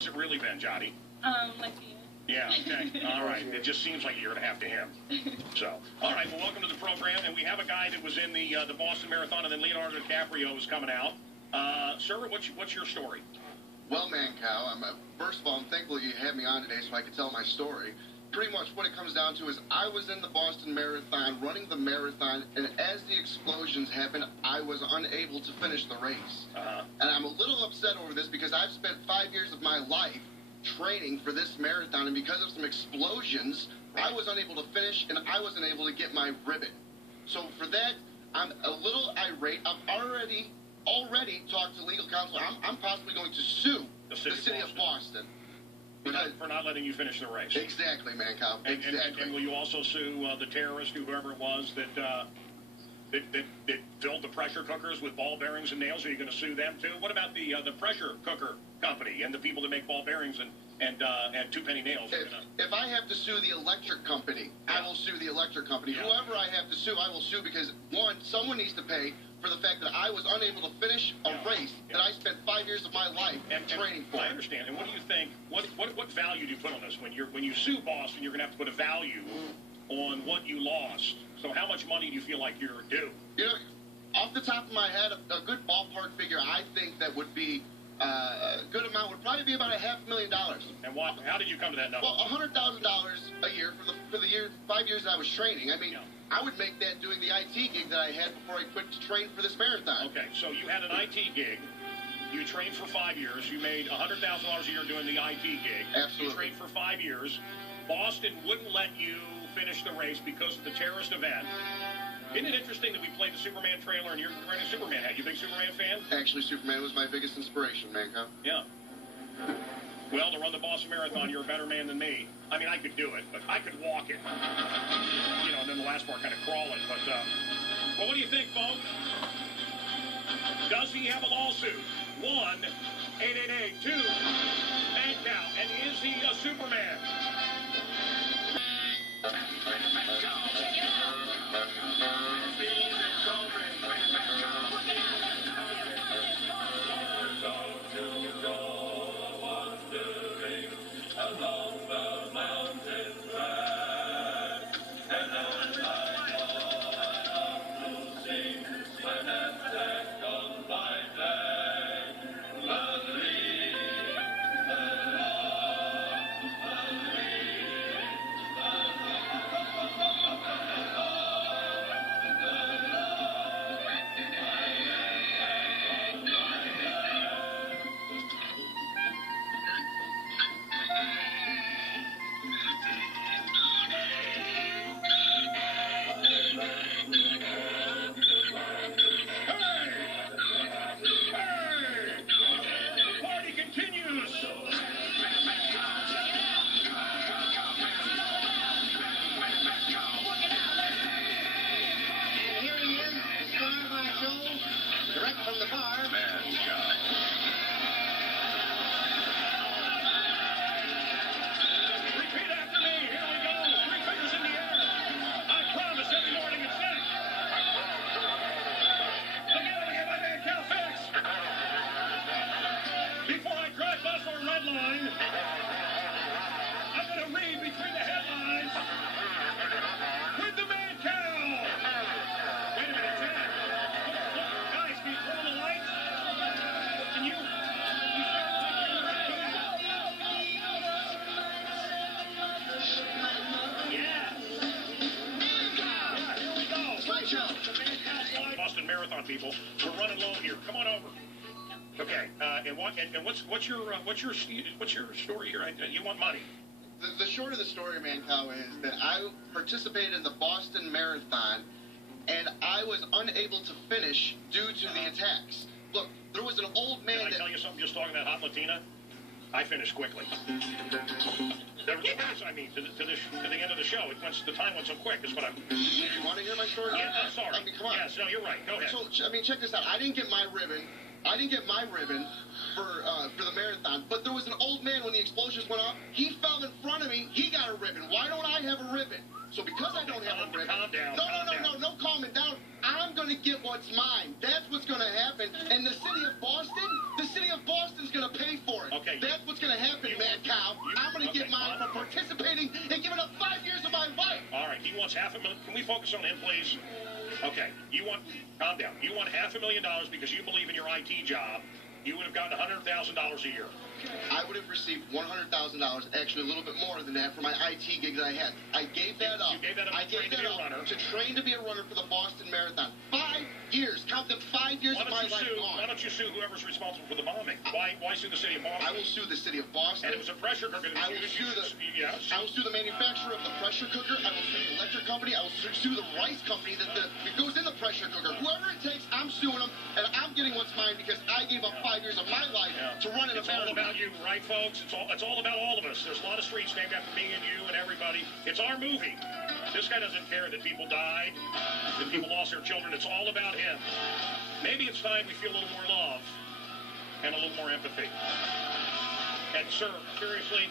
Has it really been, Johnny? Like you. Yeah, okay. All right. It just seems like you're going to have to him. So, all right. Well, welcome to the program. And we have a guy that was in the Boston Marathon, and then Leonardo DiCaprio is coming out. Sir, what's your story? Well, Mancow, first of all, I'm thankful you had me on today so I could tell my story. Pretty much what it comes down to is I was in the Boston Marathon, running the marathon, and as the explosions happened, I was unable to finish the race. And I'm a little upset over this because I've spent 5 years of my life training for this marathon, and because of some explosions, I was unable to finish, and I wasn't able to get my ribbon. So for that, I'm a little irate. I've already talked to legal counsel. I'm possibly going to sue the city of Boston. For not letting you finish the race. Exactly, Mancow. Exactly. And will you also sue the terrorist, whoever it was, that filled the pressure cookers with ball bearings and nails? Are you going to sue them too? What about the pressure cooker company and the people that make ball bearings and two-penny nails? If I have to sue the electric company, I will sue the electric company. Yeah. Whoever I have to sue, I will sue because, one, someone needs to pay for the fact that I was unable to finish a race that I spent 5 years of my life training for. I understand. And what do you think? What value do you put on this? When you sue Boston, you're going to have to put a value on what you lost. So how much money do you feel like you're due? You know, off the top of my head, a good ballpark figure I think that would be a good amount would probably be about $500,000. And how did you come to that number? Well, $100,000 a year for the 5 years that I was training. I mean, I would make that doing the IT gig that I had before I quit to train for this marathon. Okay, so you had an IT gig. You trained for 5 years. You made $100,000 a year doing the IT gig. Absolutely. You trained for 5 years. Boston wouldn't let you finish the race because of the terrorist event. Isn't it interesting that we played the Superman trailer and you're wearing a Superman hat? You a big Superman fan? Actually, Superman was my biggest inspiration, Mancow. Yeah. Well, to run the Boston Marathon, you're a better man than me. I mean, I could do it, but I could walk it. You know, and then the last part kind of crawling. But, well, what do you think, folks? Does he have a lawsuit? 1-888-2 Mancow. And is he a Superman? I'm going to read between the headlines with the Mancow. Wait a minute, Jack. Guys, can you turn on the lights? Can you start taking the Yeah. Here we go. The Mancow fly. Boston Marathon people, we're running low here. Come on over. Okay, and what's your story here? You want money? The short of the story, Mancow, is that I participated in the Boston Marathon, and I was unable to finish due to the attacks. Look, there was an old man. Can I tell you something? Just talking about Hot Latina, I finished quickly. I mean, to the end of the show, the time went so quick. Is what I'm. You want to hear my story? Yeah, I'm sorry. I mean, come on. Yes, no, you're right. Go ahead. So, I mean, check this out. I didn't get my ribbon for the marathon, but there was an old man when the explosions went off. He fell in front of me. He got a ribbon. Why don't I have a ribbon? So because I don't have a ribbon, calm down. No, calming down. I'm going going to get what's mine. That's what's going to happen. And the city of Boston's going to pay for it. Okay. That's what's going to happen, Mancow. I'm going to get mine for participating and giving up 5 years of my life. All right, he wants $500,000. Can we focus on him, please? Okay, calm down. You want $500,000 because you believe in your IT job. You would have gotten $100,000 a year. I would have received $100,000, actually a little bit more than that, for my IT gig that I had. I gave that up. You gave that up to train to be a runner for the Boston Marathon. 5 years. Count them 5 years of my life gone. Why don't you sue whoever's responsible for the bombing? Why sue the city of Boston? I will sue the city of Boston. And it was a pressure cooker. I will sue the manufacturer of the pressure cooker. I will sue the electric company. I will sue the rice company that goes in the pressure cooker. Whoever it takes, I'm suing them, and I'm getting what's mine because I gave up 5 years of my life to run in a marathon. It's all about you, right, folks? It's all about all of us. There's a lot of streets named after me and you and everybody. It's our movie. This guy doesn't care that people died, that people lost their children. It's all about him. Maybe it's time we feel a little more love and a little more empathy. And, sir, seriously,